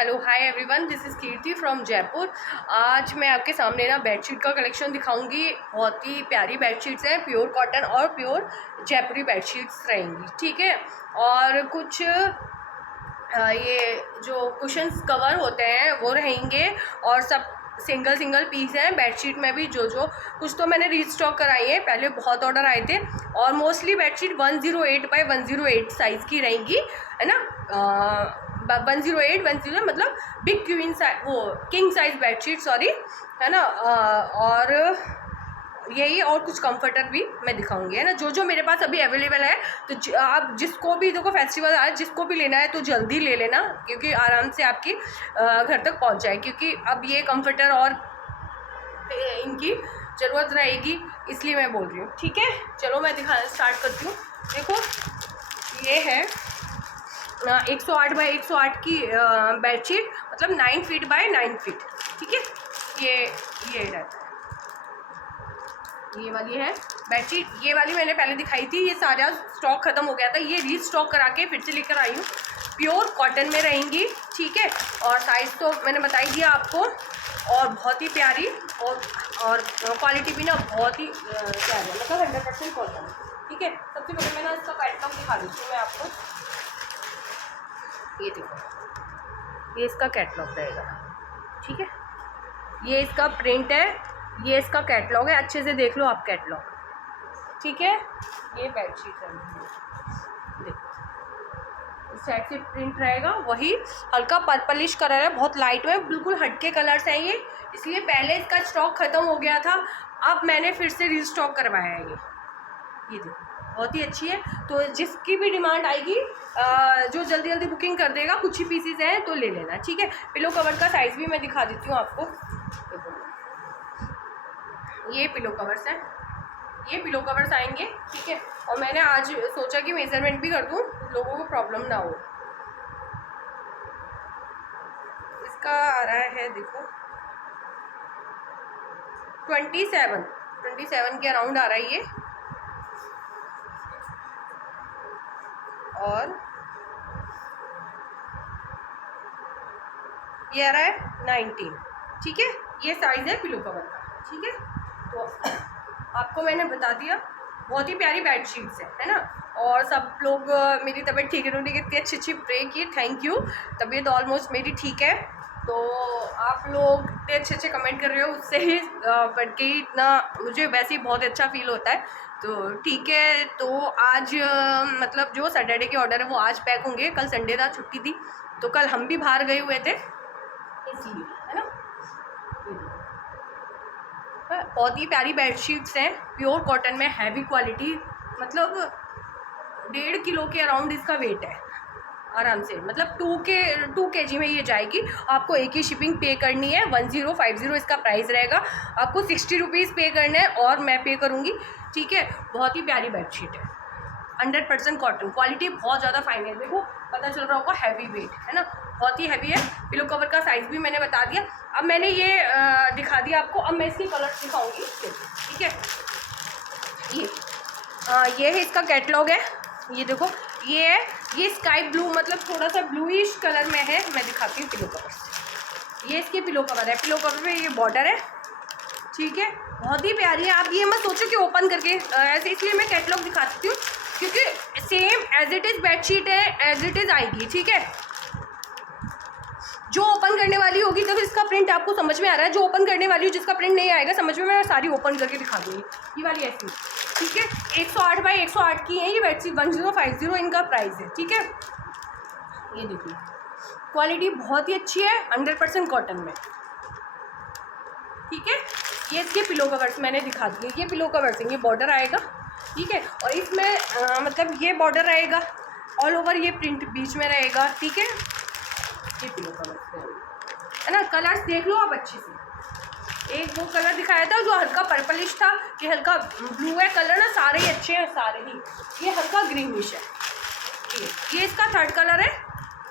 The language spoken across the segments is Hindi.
Hello hi everyone, this is Kirti from Jaipur. आज मैं आपके सामने ना बेडशीट का कलेक्शन दिखाऊंगी। बहुत ही प्यारी बेडशीट्स हैं, प्योर कॉटन और प्योर जयपुरी बेडशीट्स रहेंगी, ठीक है। और कुछ ये जो कुशन्स कवर होते हैं वो रहेंगे और सब सिंगल सिंगल पीस हैं। बेडशीट में भी जो कुछ तो मैंने रीस्टॉक कराई है, पहले बहुत ऑर्डर आए थे। और मोस्टली बेडशीट 108 बाई 108 साइज़ की रहेंगी, है ना। 108 मतलब बिग क्वीन साइज, वो किंग साइज बेडशीट, सॉरी, है ना। और यही और कुछ कंफर्टर भी मैं दिखाऊंगी, है ना। जो मेरे पास अभी अवेलेबल है, तो आप जिसको भी, देखो फेस्टिवल आए, जिसको भी लेना है तो जल्दी ले लेना, क्योंकि आराम से आपकी घर तक पहुंच जाए। क्योंकि अब ये कंफर्टर और इनकी ज़रूरत रहेगी, इसलिए मैं बोल रही हूँ, ठीक है। चलो मैं दिखाना स्टार्ट करती हूँ। देखो ये है 108 बाई 108 की बेडशीट, मतलब 9 फीट बाय 9 फीट, ठीक है। ये रहता है, ये वाली है बेडशीट। ये वाली मैंने पहले दिखाई थी, ये सारा स्टॉक ख़त्म हो गया था, ये रीस्टॉक करा के फिर से लेकर आई हूँ। प्योर कॉटन में रहेंगी, ठीक है। और साइज़ तो मैंने बताई दिया आपको। और बहुत ही प्यारी और क्वालिटी भी ना बहुत ही प्यारी, मतलब 100% कॉटन, ठीक है। सबसे पहले मैं ना इसका कैटलॉग दिखा देती हूँ मैं आपको। ये देखो, ये इसका कैटलॉग रहेगा, ठीक है। ये इसका प्रिंट है, ये इसका कैटलॉग है, अच्छे से देख लो आप कैटलॉग, ठीक है। ये बेडशीट है, देखो इस साइड से प्रिंट रहेगा, वही हल्का पर्पलिश कलर है, बहुत लाइट में, बिल्कुल हटके कलर्स हैं ये, इसलिए पहले इसका स्टॉक ख़त्म हो गया था, अब मैंने फिर से रीस्टॉक करवाया है ये देखो, बहुत ही अच्छी है। तो जिसकी भी डिमांड आएगी, जो जल्दी जल्दी बुकिंग कर देगा, कुछ ही पीसीज हैं तो ले लेना, ठीक है। पिलो कवर का साइज़ भी मैं दिखा देती हूँ आपको। देखो ये पिलो कवर्स हैं, ये पिलो कवर्स आएंगे, ठीक है। और मैंने आज सोचा कि मेजरमेंट भी कर दूँ, लोगों को प्रॉब्लम ना हो। इसका आ रहा है, देखो 27 के अराउंड आ रहा है ये। और ये आ रहा है 19, ठीक है। ये साइज़ है पिलो कवर का, ठीक है। तो आपको मैंने बता दिया, बहुत ही प्यारी बेडशीट्स है ना। और सब लोग मेरी तबीयत ठीक है, उन्होंने इतनी अच्छी अच्छी प्रे की, थैंक यू। तबीयत ऑलमोस्ट मेरी ठीक है, तो आप लोग इतने अच्छे अच्छे कमेंट कर रहे हो, उससे ही बढ़ के इतना मुझे वैसे ही बहुत अच्छा फील होता है। तो ठीक है, तो आज मतलब जो सैटरडे के ऑर्डर है वो आज पैक होंगे, कल संडे था, छुट्टी थी, तो कल हम भी बाहर गए हुए थे, इसलिए, है ना। बहुत ही प्यारी बेडशीट्स हैं, प्योर कॉटन में, हैवी क्वालिटी, मतलब 1.5 किलो के अराउंड इसका वेट है आराम से, मतलब 2 kg में ये जाएगी। आपको एक ही शिपिंग पे करनी है, 1050 इसका प्राइस रहेगा। आपको 60 रुपीज़ पे करना है और मैं पे करूँगी, ठीक है। बहुत ही प्यारी बेडशीट है, 100% कॉटन, क्वालिटी बहुत ज़्यादा फाइन है। देखो पता चल रहा होगा, हैवी वेट है ना, बहुत ही हैवी है। पिलो कवर का साइज़ भी मैंने बता दिया। अब मैंने ये दिखा दिया आपको, अब मैं इसकी कलर दिखाऊंगी, ठीक है। ये है इसका कैटलॉग है, ये देखो, ये है, ये स्काई ब्लू, मतलब थोड़ा सा ब्लूइश कलर में है। मैं दिखाती हूँ पिलो कवर, ये इसके पिलो कवर है, पिलो कवर में ये बॉर्डर है, ठीक है। बहुत ही प्यारी है। आप ये मत सोचो कि ओपन करके ऐसे, इसलिए मैं कैटलॉग दिखाती हूँ, क्योंकि same as it is bedsheet है, एज इट इज़ आएगी, ठीक है। जो ओपन करने वाली होगी तो इसका प्रिंट आपको समझ में आ रहा है, जो ओपन करने वाली हो, जिसका प्रिंट नहीं आएगा समझ में, मैं सारी ओपन करके दिखा दूँगी। ये वाली ऐसी, ठीक है। 108 बाई 108 की है ये बेडशीट, 1050 इनका प्राइस है, ठीक है। ये देखिए, क्वालिटी बहुत ही अच्छी है, 100% कॉटन में, ठीक है। ये इसके पिलो कवर्स मैंने दिखा दिए, ये पिलो कवर्स हैं, ये बॉर्डर आएगा, ठीक है। और इसमें मतलब ये बॉर्डर रहेगा, ऑल ओवर ये प्रिंट बीच में रहेगा, ठीक है। ये पिलो कवर्स है ना। कलर्स देख लो आप अच्छे से, एक वो कलर दिखाया था जो हल्का पर्पलिश था, कि हल्का ब्लू है कलर ना, सारे ही अच्छे हैं सारे ही। ये हल्का ग्रीनिश है, ये इसका थर्ड कलर है।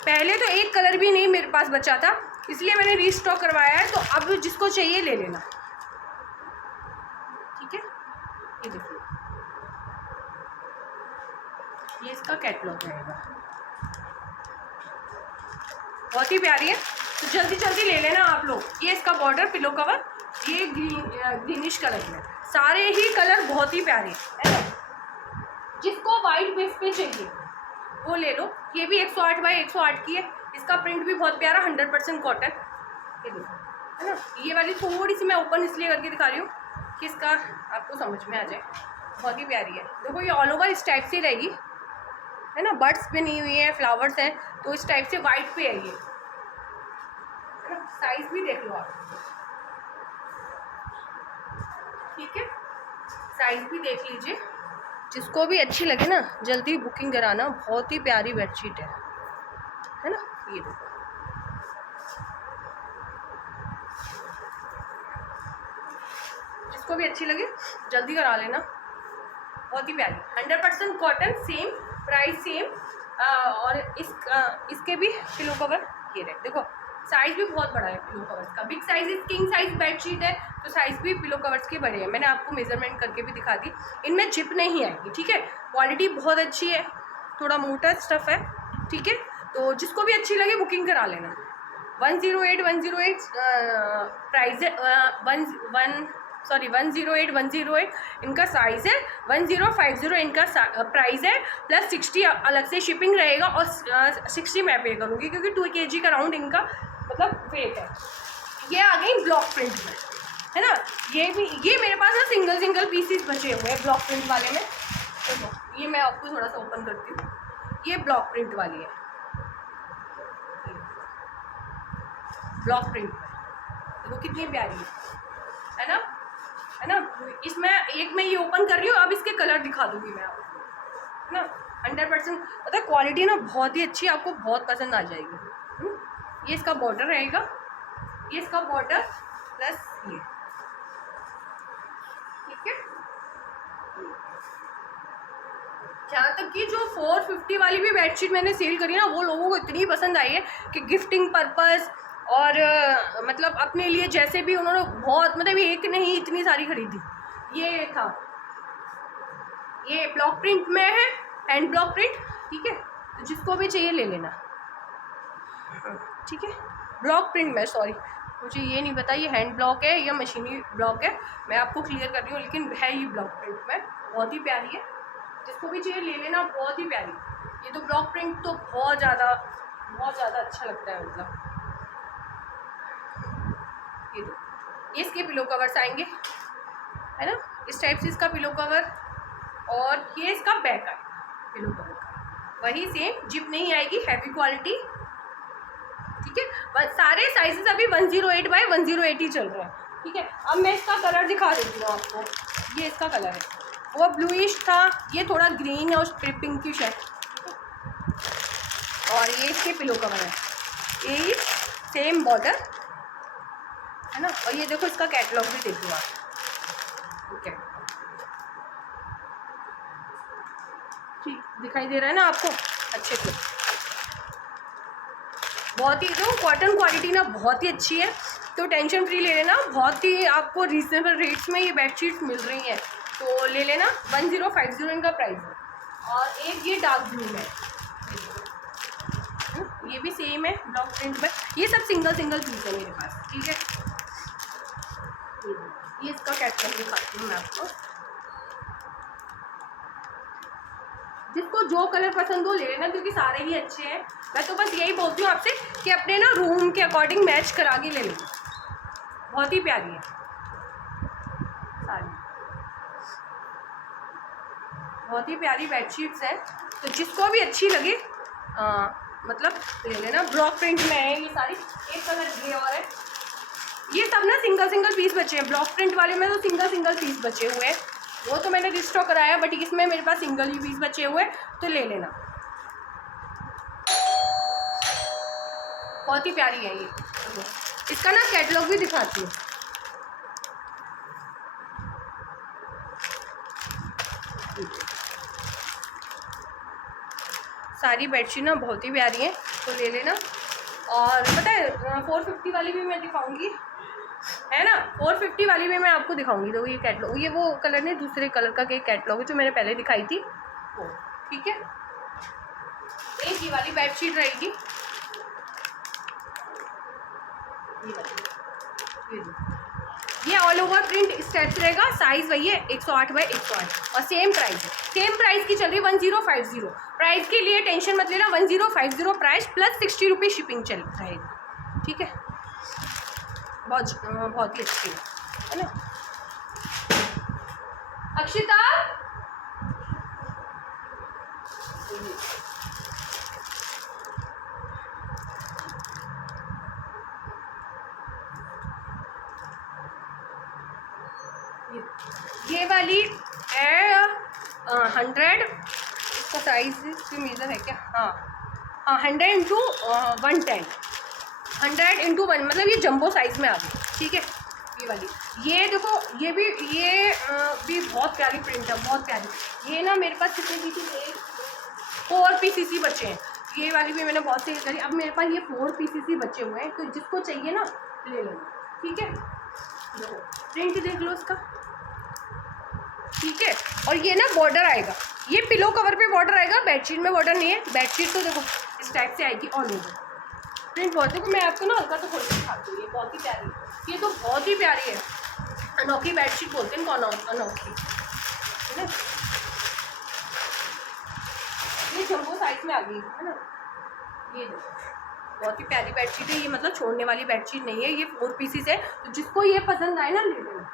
पहले तो एक कलर भी नहीं मेरे पास बचा था, इसलिए मैंने रीस्टॉक करवाया है, तो अब जिसको चाहिए ले लेना, ठीक है। ये देखिए, ये इसका कैटलॉग रहेगा, बहुत ही प्यारी है। तो जल्दी जल्दी ले लेना आप लोग। ये इसका बॉर्डर पिलो कवर, ये ग्रीनिश कलर में, सारे ही कलर बहुत ही प्यारे है ना। जिसको वाइट बेस पे चाहिए वो ले लो। ये भी 108 बाई 108 की है, इसका प्रिंट भी बहुत प्यारा, 100% कॉटन। ये देखो है ना। ये वाली थोड़ी सी मैं ओपन इसलिए करके दिखा रही हूँ कि इसका आपको समझ में आ जाए, बहुत ही प्यारी है। देखो ये ऑल ओवर इस टाइप से रहेगी है ना, बर्ड्स बनी हुई है, फ्लावर्स हैं, तो इस टाइप से वाइट पे है ये है ना। साइज भी देख लो आप, ठीक है, साइज भी देख लीजिए। जिसको भी अच्छी लगे ना जल्दी बुकिंग कराना, बहुत ही प्यारी बेडशीट है ना। ये देखो जिसको भी अच्छी लगे जल्दी करा लेना, बहुत ही प्यारी, 100% कॉटन, सेम प्राइस सेम। और इसके भी पिलो कवर ये रहे, देखो साइज भी बहुत बड़ा है पिलो कवर्स का, big size king size bedsheet है, तो साइज भी पिलो कवर्स के बड़े हैं। मैंने आपको मेजरमेंट करके भी दिखा दी। इनमें जिप नहीं आएगी, ठीक है, क्वालिटी बहुत अच्छी है, थोड़ा मोटा स्टफ है, ठीक है। तो जिसको भी अच्छी लगे बुकिंग करा लेना। 108 प्राइस है, 108 इनका साइज़ है, 1050 इनका प्राइस है, प्लस 60 अलग से शिपिंग रहेगा, और 60 मैं पे करूँगी क्योंकि 2 kg का राउंड इनका मतलब वेट है। ये आ गई ब्लॉक प्रिंट में है ना। ये मेरे पास ना सिंगल पीसीस बचे हुए हैं ब्लॉक प्रिंट वाले में। तो ये मैं आपको थोड़ा सा ओपन करती हूँ, ये ब्लॉक प्रिंट वाली है, ब्लॉक प्रिंट में देखो कितनी प्यारी है ना, है ना। इसमें एक मैं ये ओपन कर रही हूँ, अब इसके कलर दिखा दूंगी मैं आपको है ना। 100% मतलब क्वालिटी ना बहुत ही अच्छी, आपको बहुत पसंद आ जाएगी। ये इसका बॉर्डर रहेगा, ये इसका बॉर्डर प्लस ये, ठीक है। जहाँ तक कि जो 450 वाली भी बेडशीट मैंने सेल करी ना, वो लोगों को इतनी पसंद आई है कि गिफ्टिंग पर्पस और मतलब अपने लिए जैसे भी उन्होंने बहुत, मतलब एक नहीं इतनी सारी खरीदी। ये था, ये ब्लॉक प्रिंट में है, हैंड ब्लॉक प्रिंट, ठीक है। तो जिसको भी चाहिए ले लेना, ठीक है। ब्लॉक प्रिंट में, सॉरी मुझे ये नहीं पता ये हैंड ब्लॉक है या मशीनी ब्लॉक है, मैं आपको क्लियर कर रही हूँ, लेकिन है ये ब्लॉक प्रिंट में, बहुत ही प्यारी है। जिसको भी चाहिए ले लेना, बहुत ही प्यारी। ये तो ब्लॉक प्रिंट तो बहुत ज़्यादा अच्छा लगता है, मतलब ये इसके पिलो कवर्स आएंगे है ना, इस टाइप से इसका पिलो कवर, और ये इसका बैक आएगा पिलो कवर का, वही सेम, जिप नहीं आएगी, हैवी क्वालिटी, ठीक है। सारे साइजेस अभी 108 बाई 108 ही चल रहे हैं, ठीक है। अब मैं इसका कलर दिखा देती हूँ आपको, ये इसका कलर है, वो ब्लूइश था, ये थोड़ा ग्रीन और पिंकिश है, और ये इसके पिलो कवर है, ये सेम बॉर्डर है ना। और ये देखो इसका कैटलॉग भी देख लो आप, ठीक है, ठीक दिखाई दे रहा है ना आपको अच्छे से। बहुत ही जो कॉटन क्वालिटी ना बहुत ही अच्छी है, तो टेंशन फ्री ले लेना, बहुत ही आपको रीजनेबल रेट्स में ये बेडशीट्स मिल रही हैं, तो ले लेना। 1050 इनका प्राइस है। और एक ये डार्क ब्लू में, ये भी सेम है ब्लॉक प्रिंट में, ये सब सिंगल पीस है मेरे पास, ठीक है। ये इसका कैटलॉग दिखाती हूँ मैं आपको, जिसको जो कलर पसंद हो ले लेना, क्योंकि सारे ही अच्छे हैं। मैं तो बस यही बोलती हूँ आपसे कि अपने ना रूम के अकॉर्डिंग मैच करा के ले लेना, बहुत ही प्यारी है सारी, बहुत ही प्यारी बेडशीट्स हैं, तो जिसको भी अच्छी लगे मतलब ले लेना। ब्लॉक प्रिंट में है ये सारी, एक कलर ग्रे और है, ये सब ना सिंगल पीस बचे हैं, ब्लॉक प्रिंट वाले में तो सिंगल पीस बचे हुए हैं, वो तो मैंने रिस्टॉक कराया, बट इसमें मेरे पास सिंगल ही पीस बचे हुए, तो ले लेना, बहुत ही प्यारी है ये। इसका ना कैटलॉग भी दिखाती हूँ, सारी बेडशीट ना बहुत ही प्यारी है, तो ले लेना। और पता है 450 वाली भी मैं दिखाऊंगी है ना, 450 वाली भी मैं आपको दिखाऊंगी। तो ये कैटलॉग, ये वो कलर नहीं, दूसरे कलर का एक कैटलॉग है जो मैंने पहले दिखाई थी वो, ठीक है। एक ये वाली बेडशीट रहेगी, ये ऑल ओवर प्रिंट इस टाइप से रहेगा। साइज वही है 108 बाई 108 और सेम प्राइस है। सेम प्राइस की चल रही है 1050। प्राइस के लिए टेंशन मत लेना, 1050 प्राइस प्लस 60 रुपीज़ शिपिंग चल रहेगा। ठीक है, बहुत ही अच्छी है ना। अक्षिता ये वाली है 100, इसका साइज मीज़र है क्या? हाँ 100 इंटू 110, 100 इंटू 1 मतलब ये जंबो साइज़ में आ गई। ठीक है, ये वाली, ये देखो ये भी बहुत प्यारी प्रिंट है, बहुत प्यारी। ये ना मेरे पास कितने पीसीस, 4 पीसीस बचे हैं। ये वाली भी मैंने बहुत सेल करी। अब मेरे पास ये 4 पीसीस बचे हुए हैं, तो जिसको चाहिए ना ले लो। ठीक है, देखो प्रिंट देख लो इसका। ठीक है, और ये ना बॉर्डर आएगा, ये पिलो कवर पे बॉर्डर आएगा, बेडशीट में बॉर्डर नहीं है। बेडशीट तो देखो इस टाइप से आएगी ऑल ओवर प्रिंट। बहुत देखो, मैं आपको ना हल्का तो खोल के दिखाती हूँ। ये बहुत ही प्यारी, ये तो बहुत ही प्यारी है। अनोखी बेडशीट बोलते हैं इनको, अनोखी है ना। ये जंबो साइज में आ गई है ना। ये देखो बहुत ही प्यारी बेडशीट है। ये मतलब छोड़ने वाली बेडशीट नहीं है, ये 4 पीसीस है। तो जिसको ये पसंद आए ना ले लेना।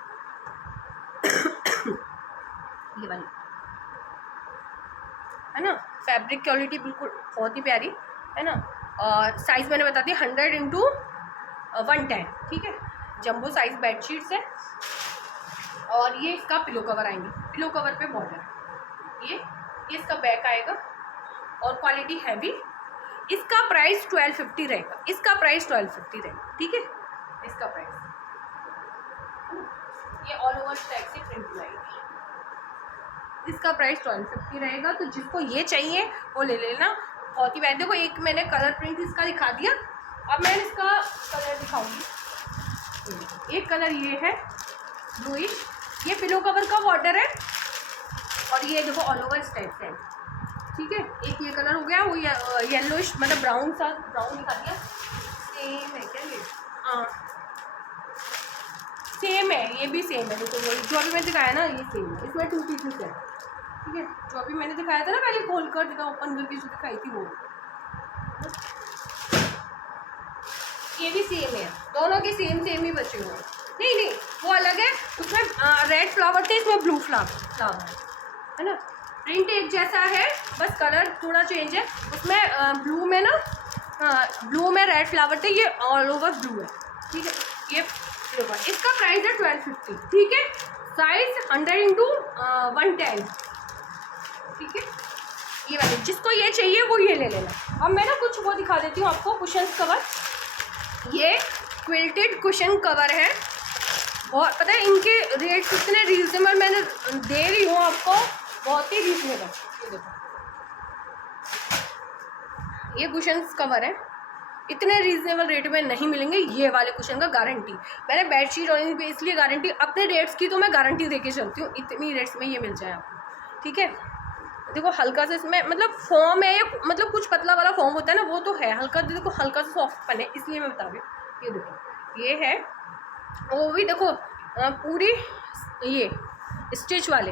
ये वाली है ना, फैब्रिक क्वालिटी बिल्कुल बहुत ही प्यारी है ना। और साइज़ मैंने बता दिया 100 इंटू 110। ठीक है, जंबो साइज बेडशीट्स है। और ये इसका पिलो कवर आएंगे, पिलो कवर पे बॉर्डर। ये इसका बैक आएगा और क्वालिटी हैवी। इसका प्राइस 1250 रहेगा, इसका प्राइस 1250 रहेगा। ठीक है, इसका प्राइस ये ऑल ओवर टाइप से प्रिंट आएगी। इसका प्राइस 1250 रहेगा। तो जिसको ये चाहिए वो ले लेना। बहुत ही प्यारी, देखो एक मैंने कलर प्रिंट इसका दिखा दिया। अब मैं इसका कलर दिखाऊंगी। एक कलर ये है ब्लूइश, ये पिलो कवर का बॉर्डर है। और ये देखो ऑल ओवर इस टाइप से है। ठीक है, एक ये कलर हो गया, वो येलोइश मतलब ब्राउन सा, ब्राउन दिखा दिया। सेम है क्या ये? हाँ सेम है, ये भी सेम है। देखो जो अभी मैंने दिखाया ना ये सेम है। इसमें 2 पीसेस है। ठीक है, जो अभी मैंने दिखाया था ना पहले खोल कर दिखा, ओपन करके जो दिखाई थी वो, ये भी सेम है। दोनों के सेम ही बचे हुए हैं। नहीं वो अलग है, उसमें रेड फ्लावर थे, इसमें ब्लू फ्लावर है ना। प्रिंट एक जैसा है, बस कलर थोड़ा चेंज है। उसमें ब्लू में ना, ब्लू में रेड फ्लावर थे, ये ऑल ओवर ब्लू है। ठीक है, ये इसका प्राइस है 1250। ठीक है, साइज 100 इंटू 110। ठीक है, ये वाले जिसको ये चाहिए वो ये ले लेना। अब मैं ना कुछ वो दिखा देती हूँ आपको, कुशन कवर। ये क्विल्टेड कुशन कवर है। और पता है इनके रेट कितने रीजनेबल मैंने दे रही हूँ आपको, बहुत ही रीजनेबल। ये देखो ये कुशन कवर है, इतने रीजनेबल रेट में नहीं मिलेंगे। ये वाले कुशन का गारंटी, मैंने बेडशीट और इन पे इसलिए गारंटी, अपने रेट्स की तो मैं गारंटी देके चलती हूँ, इतनी रेट्स में ये मिल जाए आपको। ठीक है, देखो हल्का सा इसमें मतलब फॉर्म है, ये मतलब कुछ पतला वाला फॉर्म होता है ना, वो तो है। हल्का देखो हल्का सा सॉफ्ट पन है, इसलिए मैं बता रही हूँ। ये देखो ये है, वो भी देखो पूरी ये स्टिच वाले,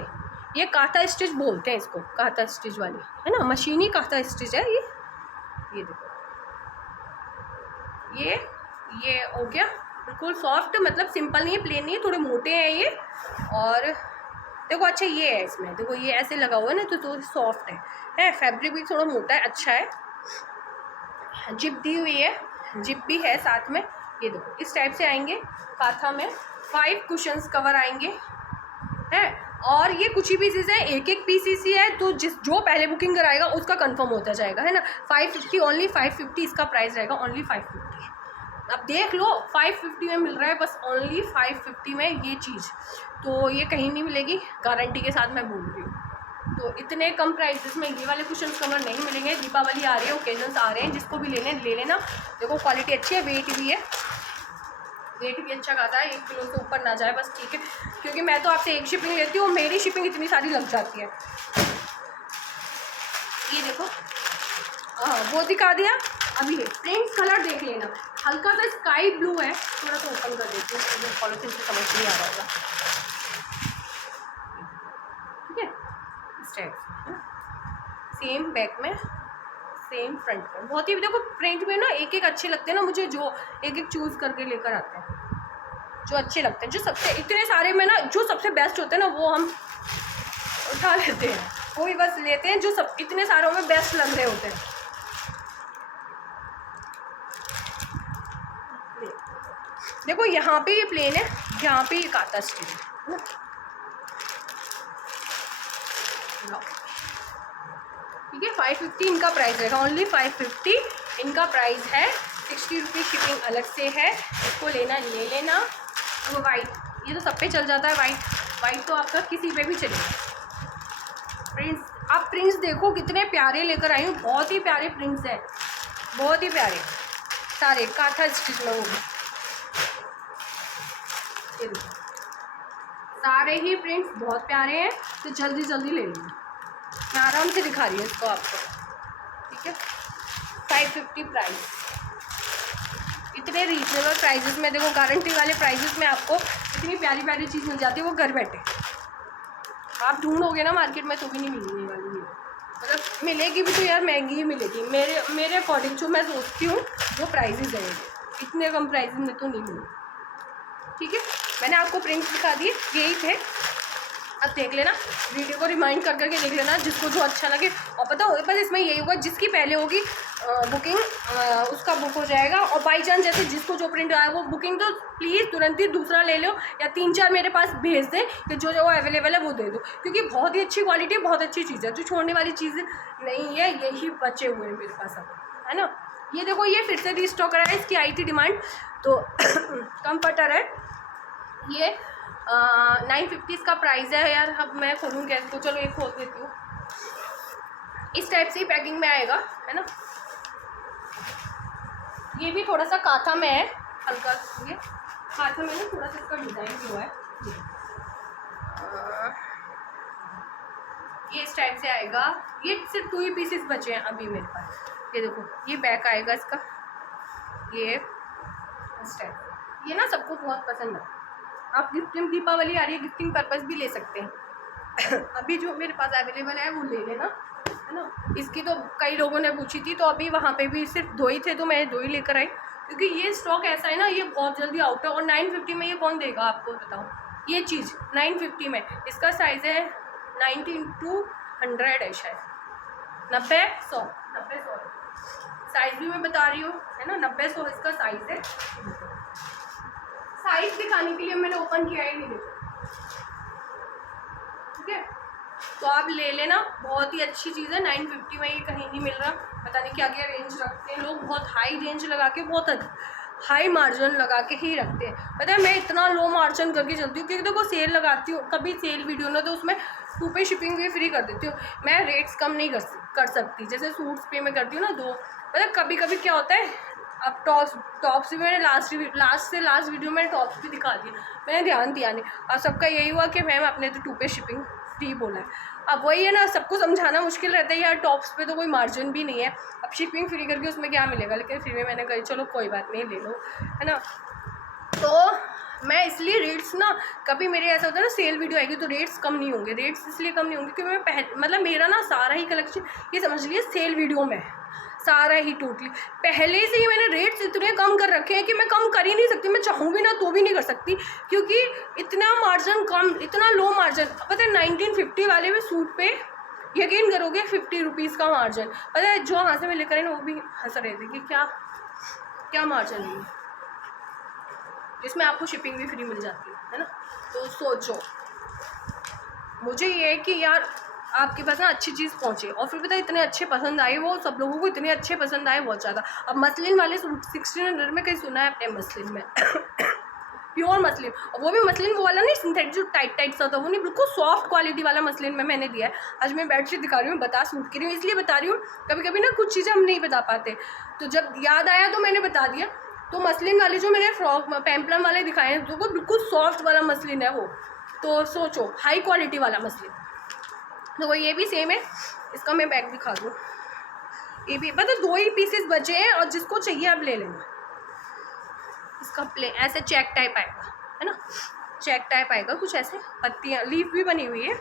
ये कांटा स्टिच बोलते हैं इसको, कांटा स्टिच वाले है ना, मशीनी कांटा स्टिच है ये देखो ये हो गया बिल्कुल सॉफ्ट, मतलब सिंपल नहीं है, प्लेन नहीं है, थोड़े मोटे हैं ये। और देखो अच्छा ये है, इसमें देखो ये ऐसे लगा हुआ है ना, तो सॉफ्ट है। फैब्रिक भी थोड़ा मोटा है, अच्छा है। जिप दी हुई है, जिप भी है साथ में। ये देखो इस टाइप से आएंगे काथा में। 5 कुशंस कवर आएंगे हैं। और ये कुछ ही पीसेस है, एक पीस ही है, तो जो पहले बुकिंग कराएगा उसका कंफर्म होता जाएगा, है ना। 550 ओनली 550 इसका प्राइस रहेगा, ओनली 550। अब देख लो 550 में मिल रहा है, बस ओनली 550 में ये चीज़, तो ये कहीं नहीं मिलेगी, गारंटी के साथ मैं बोल रही हूँ। तो इतने कम प्राइसेस में ये वाले कुशन कवर नहीं मिलेंगे। दीपावली आ रही है, ओकेजन्स आ रहे हैं, जिसको भी लेने ले लेना। देखो क्वालिटी अच्छी है, वेट भी है, वेट भी अच्छा खाता है, 1 किलो से ऊपर ना जाए बस। ठीक है, क्योंकि मैं तो आपसे एक शिपिंग लेती हूँ, मेरी शिपिंग इतनी सारी लग जाती है। ये देखो वो दिखा दिया। अभी प्रिंट कलर देख लेना, हल्का सा स्काई ब्लू है, थोड़ा सा ओपन कर देती हूँ, पॉलिथीन से समझ नहीं आ रहा होगा। ठीक है, इस टाइप से सेम बैक में सेम फ्रंट में। बहुत ही देखो प्रिंट में ना एक एक अच्छे लगते हैं ना मुझे, जो एक एक चूज़ करके लेकर आते हैं जो अच्छे लगते हैं, जो सबसे इतने सारे में ना जो सबसे बेस्ट होते हैं ना वो हम उठा लेते हैं, वो भी बस लेते हैं जो सब इतने सारों में बेस्ट लग रहे होते हैं। देखो यहाँ पे ये प्लेन है, यहाँ पे ये काता स्टिच है। ठीक है, 550 इनका प्राइस रहेगा, ओनली 550 इनका प्राइस है। 60 रुपीज़ शिपिंग अलग से है, इसको लेना ले लेना। वो वाइट ये तो सब पे चल जाता है, वाइट तो आपका किसी पे भी चलेगा। प्रिंट्स, आप प्रिंट्स देखो कितने प्यारे लेकर आई हूँ, बहुत ही प्यारे प्रिंट्स हैं, बहुत ही प्यारे सारे, काथा स्टिच में वो भी सारे ही प्रिंट्स बहुत प्यारे हैं, तो जल्दी जल्दी ले लीजिए। मैं आराम से दिखा रही हूँ इसको आपको। ठीक है, 550 प्राइस, इतने रीजनेबल प्राइजेस में, देखो गारंटी वाले प्राइजेस में आपको इतनी प्यारी प्यारी चीज़ मिल जाती है, वो घर बैठे। आप ढूंढोगे ना मार्केट में तो भी नहीं मिलने वाली है, मतलब मिलेगी भी तो यार महंगी ही मिलेगी। मेरे अकॉर्डिंग जो मैं सोचती हूँ जो प्राइजेस हैं इतने कम प्राइजेस में तो नहीं मिले। ठीक है, मैंने आपको प्रिंट्स दिखा दिए, यही थे। अब देख लेना, वीडियो को रिमाइंड कर करके देख लेना, जिसको जो अच्छा लगे। और पता हो बस इसमें यही होगा, जिसकी पहले होगी बुकिंग उसका बुक हो जाएगा। और बाई चांस जैसे जिसको जो प्रिंट आया वो बुकिंग, तो प्लीज़ तुरंत ही दूसरा ले लो, या 3-4 मेरे पास भेज दें कि जो जो अवेलेबल है वो दे दो, क्योंकि बहुत ही अच्छी क्वालिटी, बहुत अच्छी चीज़ है, जो छोड़ने वाली चीज़ नहीं है। यही बचे हुए हैं मेरे पास अब, है ना। ये देखो ये फिर से रीस्टॉक करा है, इसकी आई थी डिमांड, तो कम्फर्टर है ये, 950 इसका प्राइस है यार। अब मैं खोलूँ क्या इसको, चलो एक खोल देती हूँ। इस टाइप से ही पैकिंग में आएगा, है ना। ये भी थोड़ा सा काथा में है, हल्का ये काथा में ना थोड़ा सा इसका डिज़ाइन भी हुआ है। ये इस टाइप से आएगा। ये सिर्फ 2 ही पीसेस बचे हैं अभी मेरे पास। ये देखो ये बैक आएगा इसका, ये इस टाइप। ये ना सबको बहुत पसंद है। आप गिफ्टिंग, दीपावली आ रही है, गिफ्टिंग पर्पज़ भी ले सकते हैं। अभी जो मेरे पास अवेलेबल है वो ले लेना, है ना। इसकी तो कई लोगों ने पूछी थी, तो अभी वहाँ पे भी सिर्फ 2 ही थे, तो मैं 2 ही लेकर आई, क्योंकि ये स्टॉक ऐसा है ना, ये बहुत जल्दी आउट है। और 950 में ये कौन देगा आपको, बताओ। ये चीज़ 950 में, इसका साइज़ है 90-100 है शायद, 90-100 साइज़ भी मैं बता रही हूँ, है ना। 90-100 इसका साइज़ है। साइज दिखाने के लिए मैंने ओपन किया ही नहीं, देखो। ठीक है, तो आप ले लेना, बहुत ही अच्छी चीज़ है। 950 में ये कहीं नहीं मिल रहा, पता नहीं क्या क्या रेंज रखते हैं लोग, बहुत हाई रेंज लगा के, बहुत हाई मार्जिन लगा के ही रखते हैं। पता है मैं इतना लो मार्जिन करके चलती हूँ, क्योंकि देखो सेल लगाती हूँ, कभी सेल वीडियो ना, तो उसमें 2 पे शिपिंग भी फ्री कर देती हूँ। मैं रेट्स कम नहीं कर सकती, जैसे सूट्स पे मैं करती हूँ ना 2। मतलब कभी कभी क्या होता है, अब टॉप्स भी मैंने लास्ट वीडियो में टॉप्स भी दिखा दिए, मैंने ध्यान दिया नहीं। और सबका यही हुआ कि मैम आपने तो 2 पे शिपिंग फ्री बोला है। अब वही है ना, सबको समझाना मुश्किल रहता है यार, टॉप्स पे तो कोई मार्जिन भी नहीं है, अब शिपिंग फ्री करके उसमें क्या मिलेगा। लेकिन फिर भी मैंने कही चलो कोई बात नहीं, ले लो, है ना। तो मैं इसलिए रेट्स ना, कभी मेरे ऐसा होता है ना सेल वीडियो आएगी तो रेट्स कम नहीं होंगे। रेट्स इसलिए कम नहीं होंगे क्योंकि मैं मतलब मेरा ना सारा ही कलेक्शन, ये समझ लीजिए सेल वीडियो में सारा ही टोटली पहले से ही मैंने रेट्स इतने कम कर रखे हैं कि मैं कम कर ही नहीं सकती। मैं चाहूँ भी ना तो भी नहीं कर सकती, क्योंकि इतना मार्जिन कम, इतना लो मार्जिन। पता है 1950 वाले में सूट पे यकीन करोगे 50 रुपीज़ का मार्जिन। पता है जो यहाँ से मैं लेकर आई ना वो भी हंस रहे थे कि क्या मार्जिन है, जिसमें आपको शिपिंग भी फ्री मिल जाती है ना। तो सोचो, मुझे ये है कि यार आपके पास ना अच्छी चीज़ पहुँचे, और फिर पता है इतने अच्छे पसंद आए, वो सब लोगों को इतने अच्छे पसंद आए बहुत ज़्यादा। अब मसलिन वाले सूट 1600 में कहीं सुना है अपने मसलिन में प्योर मसलिन, और वो भी मसलिन वो वाला नहीं सिंथेटिक जो टाइट सा होता है, वो नहीं, बिल्कुल सॉफ्ट क्वालिटी वाला मसलिन में मैंने दिया है। आज मैं बेडशीट दिखा रही हूँ, बता सूट के रही हूँ, इसलिए बता रही हूँ, कभी कभी ना कुछ चीज़ें हम नहीं बता पाते, तो जब याद आया तो मैंने बता दिया। तो मसलिन वाले जो मैंने फ्रॉक पेम्पलम वाले दिखाए हैं, तो वो बिल्कुल सॉफ्ट वाला मसलिन है वो, तो सोचो हाई क्वालिटी वाला मसलिन। तो वो ये भी सेम है, इसका मैं बैग दिखा दूँ। ये भी मतलब 2 ही पीसेस बचे हैं, और जिसको चाहिए आप ले लेना। इसका ऐसे चेक टाइप आएगा, है ना, चेक टाइप आएगा, कुछ ऐसे पत्तियाँ लीफ भी बनी हुई है।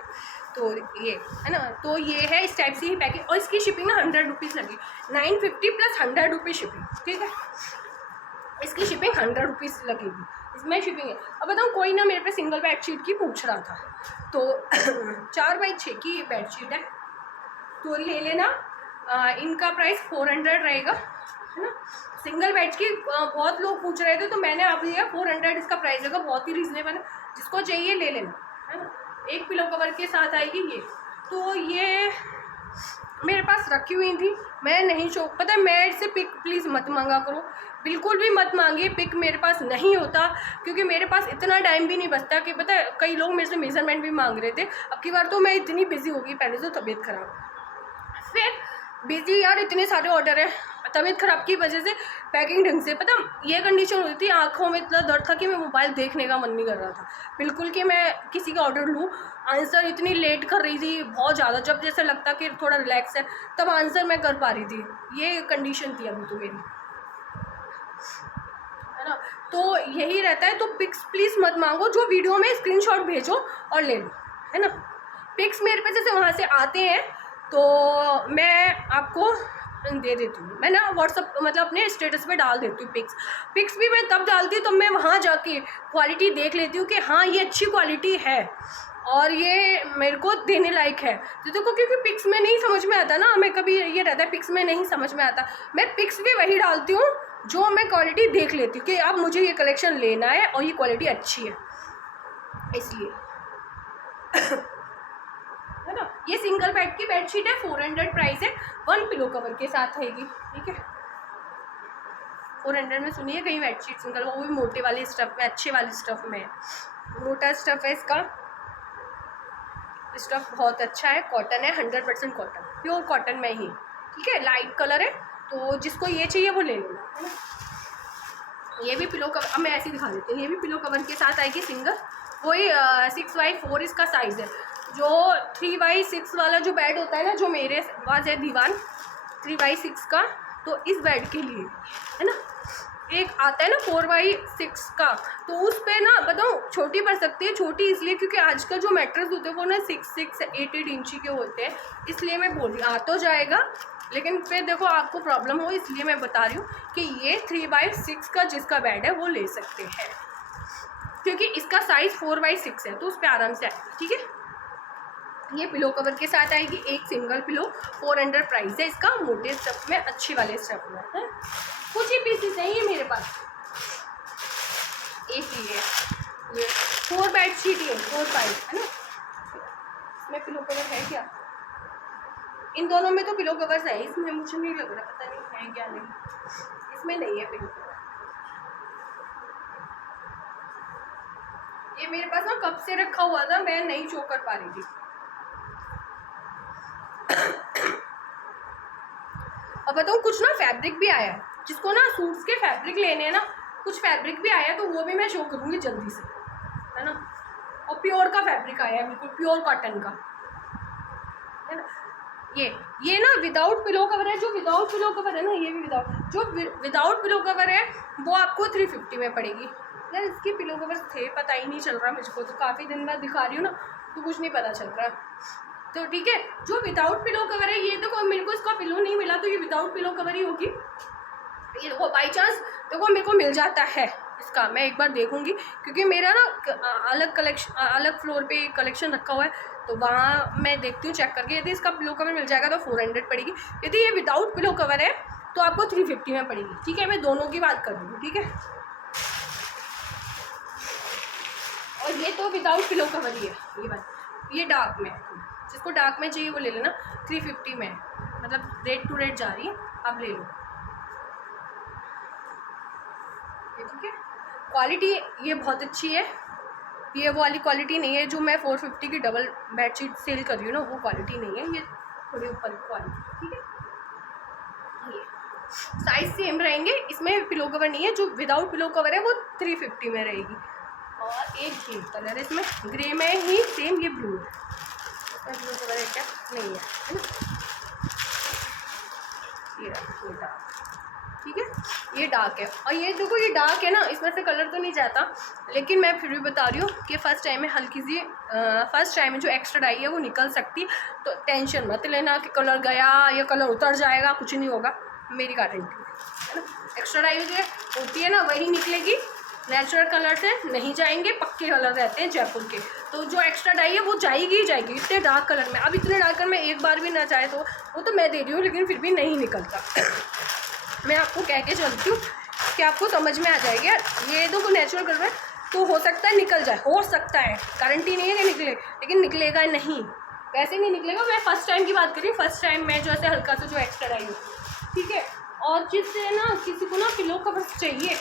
तो ये है ना, तो ये है इस टाइप से ही पैकिंग। और इसकी शिपिंग ना 100 रुपीज़ लगी, 950 प्लस 100 रुपीज़ शिपिंग, ठीक है। इसकी शिपिंग 100 रुपीज़ लगेगी, इसमें शिपिंग है। अब बताऊँ, कोई ना मेरे पे सिंगल बेडशीट की पूछ रहा था, तो 4x6 की ये बेडशीट है, तो ले लेना। इनका प्राइस 400 रहेगा, है ना। सिंगल बेड की बहुत लोग पूछ रहे थे, तो मैंने आप लिया 400 इसका प्राइस रहेगा, बहुत ही रीजनेबल है। जिसको चाहिए ले लेना, है ना। एक पिलो कवर के साथ आएगी ये। तो ये मेरे पास रखी हुई थी, मैं नहीं शो, पता है, मेरे से पिक प्लीज़ मत मांगा करो, बिल्कुल भी मत मांगिए पिक, मेरे पास नहीं होता, क्योंकि मेरे पास इतना टाइम भी नहीं बचता कि पता है कई लोग मेरे से मेजरमेंट भी मांग रहे थे। अब की बार तो मैं इतनी बिजी हो गई, पहले तो तबीयत खराब, फिर बिजी यार, इतने सारे ऑर्डर है, तबीयत ख़राब की वजह से पैकिंग ढंग से, पता ये कंडीशन हुई थी, आँखों में इतना दर्द था कि मैं मोबाइल देखने का मन नहीं कर रहा था बिल्कुल, कि मैं किसी का ऑर्डर लूँ। आंसर इतनी लेट कर रही थी बहुत ज़्यादा, जब जैसे लगता कि थोड़ा रिलैक्स है तब आंसर मैं कर पा रही थी, ये कंडीशन थी अभी तो मेरी, है ना। तो यही रहता है, तो पिक्स प्लीज़ मत मांगो, जो वीडियो में स्क्रीनशॉट भेजो और ले लो, है ना। पिक्स मेरे पे जैसे वहाँ से आते हैं तो मैं आपको दे देती हूँ, मैं ना व्हाट्सअप मतलब अपने स्टेटस पे डाल देती हूँ पिक्स भी मैं तब डालती हूँ, तब मैं वहाँ जाके क्वालिटी देख लेती हूँ कि हाँ ये अच्छी क्वालिटी है और ये मेरे को देने लायक है। तो देखो, क्योंकि पिक्स में नहीं समझ में आता ना, हमें कभी ये रहता है पिक्स में नहीं समझ में आता, मैं पिक्स भी वही डालती हूँ जो मैं क्वालिटी देख लेती हूँ कि अब मुझे ये कलेक्शन लेना है और ये क्वालिटी अच्छी है, इसलिए है ना। ये सिंगल बेड की बेडशीट है, 400 प्राइस है, 1 पिलो कवर के साथ आएगी, ठीक है। 400 में सुनिए, कहीं बेडशीट सिंगल, वो भी मोटे वाले स्टफ में, अच्छे वाले स्टफ में, मोटा स्टफ है इसका, स्टफ बहुत अच्छा है, कॉटन है, 100% कॉटन, प्योर कॉटन में ही, ठीक है। लाइट कलर है, तो जिसको ये चाहिए वो ले लेना, है ना। ये भी पिलो कवर, अब मैं ऐसे दिखा देती हूँ, ये भी पिलो कवर के साथ आएगी सिंगल, वही 6x4 इसका साइज़ है। जो 3x6 वाला जो बेड होता है ना, जो मेरे पास है दीवान 3x6 का, तो इस बेड के लिए, है ना। एक आता है ना 4x6 का, तो उस पर ना बताऊँ छोटी पड़ सकती है, छोटी इसलिए क्योंकि आजकल जो मैट्रेस होते हैं वो ना 6 8 इंची के होते हैं, इसलिए मैं बोल रही, आ तो जाएगा लेकिन फिर देखो आपको प्रॉब्लम हो, इसलिए मैं बता रही हूँ कि ये 3x6 का जिसका बेड है वो ले सकते हैं, क्योंकि इसका साइज़ 4x6 है, तो उस पर आराम से आएगा, ठीक है। ये पिलो कवर के साथ आएगी, एक सिंगल पिलो, 400 प्राइस है इसका, मोटे स्टफ में, अच्छी वाले स्टफ में है। कुछ ही पीसेस हैं ये मेरे पास, एक ये 4 बेडशीट, ये 4-5 है ना। इसमें पिलो कवर है क्या? इन दोनों में तो पिलो कवर्स है, इसमें मुझे नहीं लग रहा, पता नहीं है क्या, नहीं इसमें नहीं है पिलो कवर। ये मेरे पास ना कब से रखा हुआ था, मैं नहीं शो कर पा रही थी। अब बताऊँ, कुछ ना फैब्रिक भी आया है, जिसको ना सूट्स के फैब्रिक लेने हैं ना, कुछ फैब्रिक भी आया है, तो वो भी मैं शो करूँगी जल्दी से, है ना। और प्योर का फैब्रिक आया है, बिल्कुल प्योर कॉटन का, है ना। ये ना विदाउट पिलो कवर है, जो विदाउट पिलो कवर है ना, ये भी विदाउट पिलो कवर है वो आपको 350 में पड़ेगी। यार इसकी पिलो कवर थे, पता ही नहीं चल रहा मुझको, तो काफ़ी दिन बाद दिखा रही हूँ ना, तो कुछ नहीं पता चल रहा, तो ठीक है। जो विदाउट पिलो कवर है, ये देखो मेरे को इसका पिलो नहीं मिला, तो ये विदाउट पिलो कवर ही होगी। ये देखो बाई चांस देखो मेरे को मिल जाता है इसका, मैं एक बार देखूंगी, क्योंकि मेरा ना अलग फ्लोर पे कलेक्शन रखा हुआ है, तो वहाँ मैं देखती हूँ चेक करके, यदि इसका पिलो कवर मिल जाएगा तो 400 पड़ेगी, यदि ये विदाउट पिलो कवर है तो आपको 350 में पड़ेगी, ठीक है। मैं दोनों की बात कर रही हूँ, ठीक है। और ये तो विदाउट पिलो कवर ही है, ये बात, ये डार्क में, जिसको डार्क में चाहिए वो ले लेना, 350 में, मतलब रेट टू रेट जा रही है, आप ले लो, ठीक है। क्वालिटी ये बहुत अच्छी है, ये वो वाली क्वालिटी नहीं है जो मैं 450 की डबल बेडशीट सेल कर रही हूँ ना, वो क्वालिटी नहीं है, ये थोड़ी ऊपर क्वालिटी, ठीक है। ये साइज सेम रहेंगे, इसमें पिलो कवर नहीं है, जो विदाउट पिलो कवर है वो 350 में रहेगी। और एक ग्रे कलर है इसमें, ग्रे में ही सेम ये ब्लू है, इसमें ब्लू कवर है क्या? नहीं है, है ना। ये ठीक है, ये डार्क है। और ये देखो ये डार्क है ना, इसमें से कलर तो नहीं जाता, लेकिन मैं फिर भी बता रही हूँ कि फ़र्स्ट टाइम में हल्की सी फर्स्ट टाइम में जो एक्स्ट्रा डाई है वो निकल सकती, तो टेंशन मत लेना कि कलर गया या कलर उतर जाएगा, कुछ नहीं होगा, मेरी गारंटी है ना। एक्स्ट्रा डाई जो होती है ना वही निकलेगी, नेचुरल कलर से नहीं जाएंगे, पक्के कलर रहते हैं जयपुर के, तो जो एक्स्ट्रा डाई है वो जाएगी ही जाएगी इतने डार्क कलर में। अब इतने डार्क कलर में एक बार भी ना जाए तो वो तो मैं दे रही हूँ, लेकिन फिर भी नहीं निकलता। मैं आपको कह के चलती हूँ कि आपको समझ में आ जाएगी यार, ये तो नेचुरल कलर है, तो हो सकता है निकल जाए, हो सकता है, गारंटी नहीं है कि निकले, लेकिन निकलेगा नहीं, वैसे नहीं निकलेगा। मैं फर्स्ट टाइम की बात करी, फर्स्ट टाइम में जो ऐसे हल्का सा जो एक्स्ट्रा डाई हो, ठीक है। और जिससे ना किसी को ना पिलो कवर चाहिए,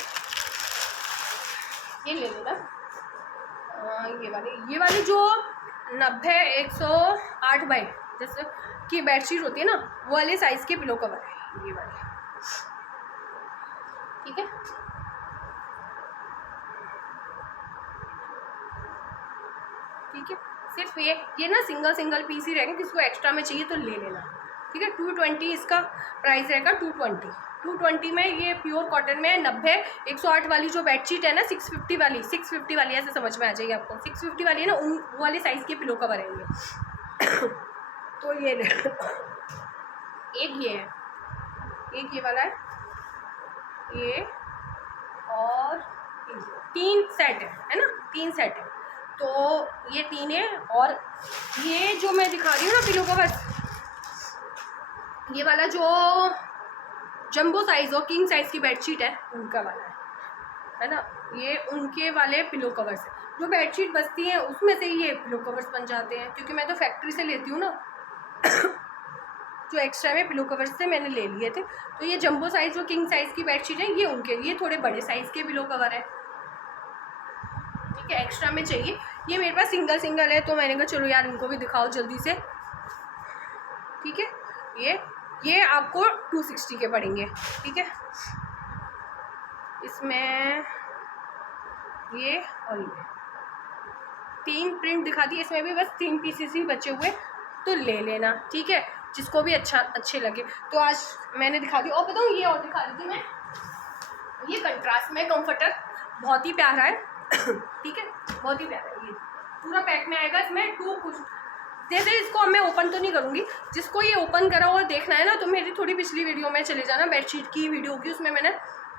ये ले लेना, ये वाली जो 90-108 बाई जैसे की बेडशीट होती है ना, वो वाले साइज़ के पिलो कवर है ये वाले, ठीक है। ठीक है, सिर्फ ये ना सिंगल पीस ही रहेंगे, किसी को एक्स्ट्रा में चाहिए तो ले लेना, ठीक है। 220 इसका प्राइस रहेगा, 220 में ये प्योर कॉटन में 90-108 वाली जो बेडशीट है ना, 650 वाली ऐसे समझ में आ जाएगी आपको, 650 वाली है ना, उन वाले साइज़ के पिलो कवर है ये। तो ये एक ये है, एक ये वाला है, ये और 3 सेट है ना, 3 सेट है, तो ये 3 है। और ये जो मैं दिखा रही हूँ ना पिलो कवर, ये वाला जो जंबो साइज़ और किंग साइज़ की बेडशीट है उनका वाला है ना, ये उनके वाले पिलो कवर्स है। जो बेडशीट बचती हैं उसमें से ये पिलो कवर्स बन जाते हैं, क्योंकि मैं तो फैक्ट्री से लेती हूँ ना। जो एक्स्ट्रा में पिलो कवर्स से मैंने ले लिए थे, तो ये जंबो साइज़ जो किंग साइज़ की बेडशीट है ये उनके लिए थोड़े बड़े साइज़ के पिलो कवर है, ठीक है। एक्स्ट्रा में चाहिए, ये मेरे पास सिंगल है, तो मैंने कहा चलो यार इनको भी दिखाओ जल्दी से, ठीक है। ये आपको 260 के पड़ेंगे, ठीक है। इसमें ये और ये 3 प्रिंट दिखा दिए, इसमें भी बस 3 पीसेस ही बचे हुए, तो ले लेना, ठीक है, जिसको भी अच्छे लगे। तो आज मैंने दिखा दी, और बताऊँ ये और दिखा रही थी मैं, ये कंट्रास्ट में कंफर्टर बहुत ही प्यारा है, ठीक है, बहुत ही प्यारा है। ये पूरा पैक में आएगा, इसमें 2 कुछ जैसे, इसको मैं ओपन तो नहीं करूँगी, जिसको ये ओपन करा हुआ देखना है ना, तो मेरी थोड़ी पिछली वीडियो में चले जाना, बेडशीट की वीडियो होगी, उसमें मैंने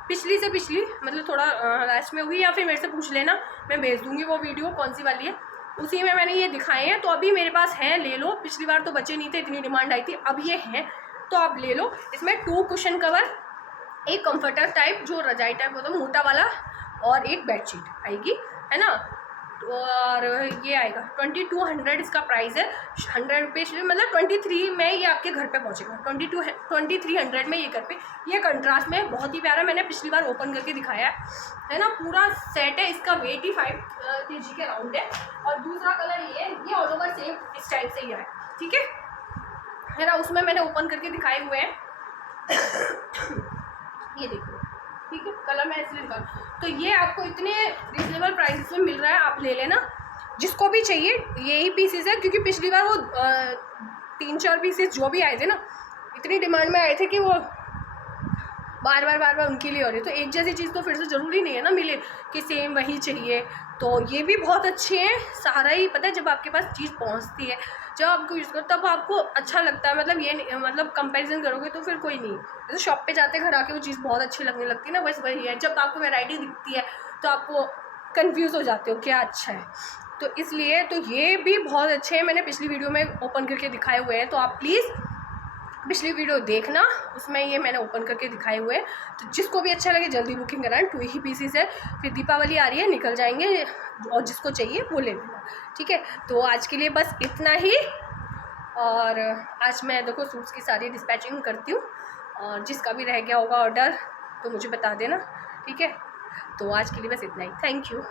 पिछली से पिछली मतलब थोड़ा लास्ट में हुई, या फिर मेरे से पूछ लेना, मैं भेज दूँगी वो वीडियो कौन सी वाली है, उसी में मैंने ये दिखाए हैं। तो अभी मेरे पास हैं, ले लो, पिछली बार तो बचे नहीं थे, इतनी डिमांड आई थी, अब ये हैं तो आप ले लो। इसमें 2 कुशन कवर, एक कंफर्टर टाइप जो रजाई टाइप होता है मोटा वाला, और एक बेडशीट आएगी, है ना। और ये आएगा 2200 इसका प्राइस है, 100 रुपये मतलब 23 में ये आपके घर पे पहुंचेगा, 2300 में ये घर पे। ये कंट्रास्ट में बहुत ही प्यारा, मैंने पिछली बार ओपन करके दिखाया है ना, पूरा सेट है, इसका वेट ही 5 kg के राउंड है। और दूसरा कलर ये ऑल ओवर सेम इस टाइप से ही है, ठीक है ना, उसमें मैंने ओपन करके दिखाए हुए हैं। ये देखो, ठीक है, कलर मैं इसलिए निकाल, तो ये आपको इतने रिजनेबल प्राइस में मिल रहा है, आप ले लेना, जिसको भी चाहिए। यही पीसेस है, क्योंकि पिछली बार वो 3-4 पीसेस जो भी आए थे ना, इतनी डिमांड में आए थे कि वो बार बार उनके लिए हो रही है। तो एक जैसी चीज़ तो फिर से ज़रूरी नहीं है ना मिले कि सेम वही चाहिए। तो ये भी बहुत अच्छे हैं, सारा ही पता है, जब आपके पास चीज़ पहुंचती है, जब आपको यूज़ करो तब आपको अच्छा लगता है, मतलब ये मतलब कंपैरिजन करोगे तो फिर कोई नहीं। जैसे शॉप पे जाते घर आके वो चीज़ बहुत अच्छी लगने लगती है ना, बस वही है, जब आपको वैरायटी दिखती है तो आपको कन्फ्यूज़ हो जाते हो क्या अच्छा है। तो इसलिए तो ये भी बहुत अच्छे हैं, मैंने पिछली वीडियो में ओपन करके दिखाए हुए हैं, तो आप प्लीज़ पिछली वीडियो देखना, उसमें ये मैंने ओपन करके दिखाए हुए हैं। तो जिसको भी अच्छा लगे जल्दी बुकिंग कराएं, 2 ही पीसेस है, फिर दीपावली आ रही है, निकल जाएंगे, और जिसको चाहिए वो ले लेना, ठीक है। तो आज के लिए बस इतना ही, और आज मैं देखो सूट्स की सारी डिस्पैचिंग करती हूँ, और जिसका भी रह गया होगा ऑर्डर तो मुझे बता देना, ठीक है। तो आज के लिए बस इतना ही, थैंक यू।